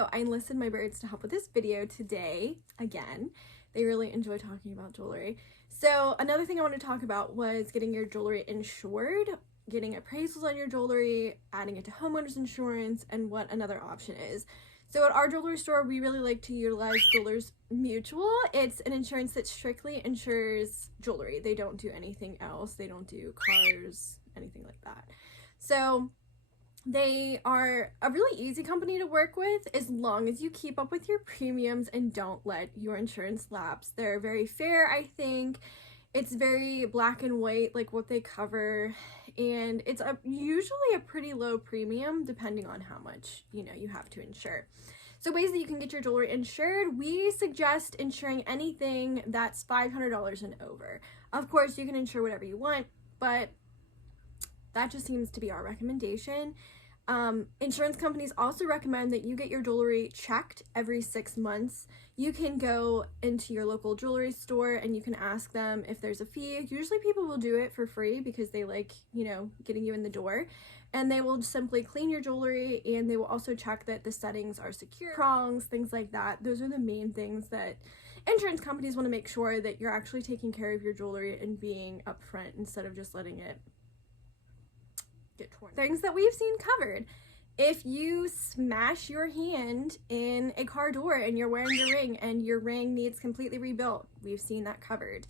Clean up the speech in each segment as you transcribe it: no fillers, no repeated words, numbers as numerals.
So I enlisted my birds to help with this video today. Again, they really enjoy talking about jewelry. So another thing I want to talk about was getting your jewelry insured, getting appraisals on your jewelry, adding it to homeowners insurance, and what another option is. So at our jewelry store, we really like to utilize Jewelers Mutual. It's an insurance that strictly insures jewelry. They don't do anything else. They don't do cars, anything like that. So they are a really easy company to work with as long as you keep up with your premiums and don't let your insurance lapse. They're very fair, I think. It's very black and white, like what they cover, and it's usually a pretty low premium depending on how much, you have to insure. So ways that you can get your jewelry insured, we suggest insuring anything that's $500 and over. Of course, you can insure whatever you want, but that just seems to be our recommendation. Insurance companies also recommend that you get your jewelry checked every 6 months. You can go into your local jewelry store and you can ask them if there's a fee. Usually people will do it for free because they like, getting you in the door. And they will simply clean your jewelry, and they will also check that the settings are secure, prongs, things like that. Those are the main things that insurance companies want to make sure that you're actually taking care of your jewelry and being upfront instead of just letting it get torn. Things that we've seen covered. If you smash your hand in a car door and you're wearing your ring and your ring needs completely rebuilt, we've seen that covered.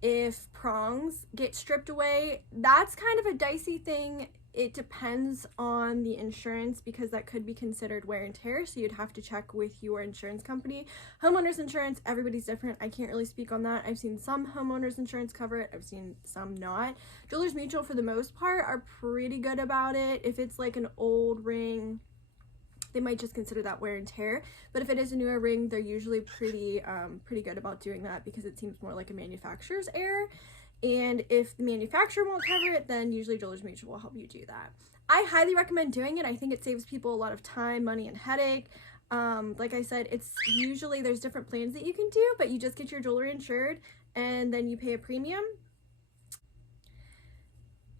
If prongs get stripped away, that's kind of a dicey thing. It depends on the insurance because that could be considered wear and tear, so you'd have to check with your insurance company. Homeowners insurance, everybody's different. I can't really speak on that. I've seen some homeowners insurance cover it. I've seen some not. Jewelers Mutual, for the most part, are pretty good about it. If it's like an old ring, they might just consider that wear and tear. But if it is a newer ring, they're usually pretty good about doing that because it seems more like a manufacturer's error. And if the manufacturer won't cover it, then usually Jewelers Mutual will help you do that. I highly recommend doing it. I think it saves people a lot of time, money, and headache. Like I said, it's usually there's different plans that you can do, but you just get your jewelry insured and then you pay a premium.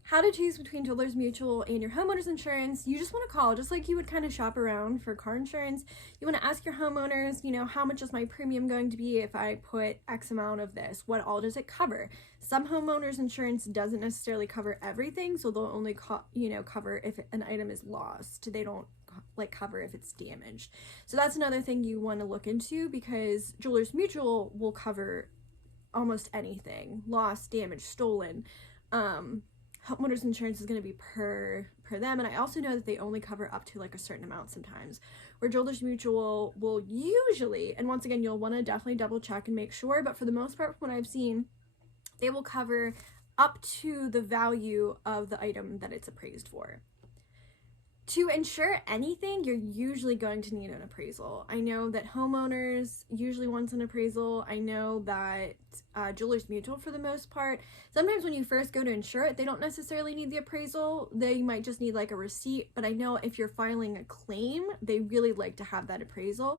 How to choose between Jewelers Mutual and your homeowner's insurance. You just want to call, just like you would kind of shop around for car insurance. You want to ask your homeowners, how much is my premium going to be if I put X amount of this? What all does it cover? Some homeowners insurance doesn't necessarily cover everything, so they'll only cover if an item is lost. They don't cover if it's damaged. So that's another thing you want to look into because Jewelers Mutual will cover almost anything. Lost, damaged, stolen. Homeowners insurance is going to be per them, and I also know that they only cover up to a certain amount sometimes, where Jewelers Mutual will usually, and once again you'll want to definitely double check and make sure, but for the most part from what I've seen, they will cover up to the value of the item that it's appraised for. To insure anything, you're usually going to need an appraisal. I know that homeowners usually wants an appraisal. I know that Jewelers Mutual, for the most part, sometimes when you first go to insure it, they don't necessarily need the appraisal. They might just need a receipt, but I know if you're filing a claim, they really like to have that appraisal.